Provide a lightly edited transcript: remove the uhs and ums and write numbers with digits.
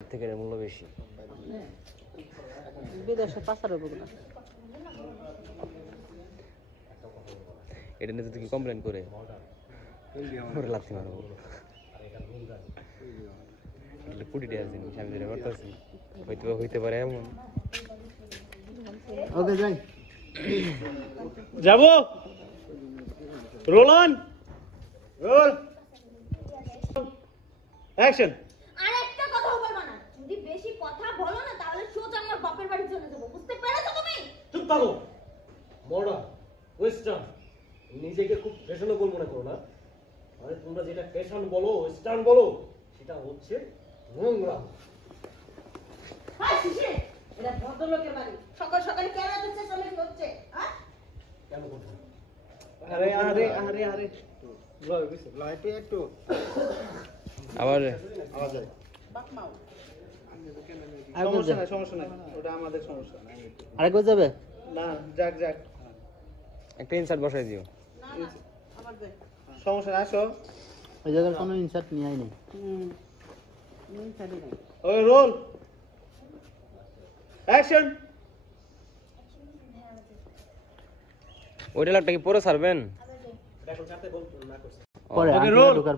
থেকে মূল্য বেশি। বিদেশে পাচার হবে না। এটা নিয়ে যদি কমপ্লেন করে ওরে লাথি মারবো। কুড়ি টাকা জিনিস আমি যেটা করতেছি হইতে পারে এমন। ওকে যাই যাবো। Roll on, roll action. আরেকটা কথা বলবা না, যদি বেশি কথা বলো না তাহলে সোজা আমার বাপের বাড়ি চলে যাবো, বুঝতে পেরেছো তুমি? চুপ থাকো। মডার্ন ওয়েস্টার্ন নিজেকে খুব ফ্যাশনেবল মনে করো না। আরে তোমরা যেটা ফ্যাশন বলো ওয়েস্টার্ন বলো সেটা হচ্ছে নোংরা। হাই শিশির, এটা ভদ্রলোকের বাড়ি, সকাল সকাল কেন এত চেঁচামেচি হচ্ছে? হ্যাঁ, কেন করছো? আরে আরে আরে আরে লাইটে একটু আবার আওয়াজ হয়। সমস্যা নাই ওটা আমাদের সমস্যা নাই। আরেকবার যাবে? না যাক যাক একটা ইনসার্ট বসাই দিও। না না, আবার দে। সমস্যা নাই। আসো ওই জায়গার কোনো ইনসার্ট নিয়ে আইনি। ওই রোল অ্যাকশন। ওই ডায়লগটা কি পরে ছাড়বেন? দেখো যাতে বল না করছে। পরে Okay, আন্টিরা roll. ঢোকার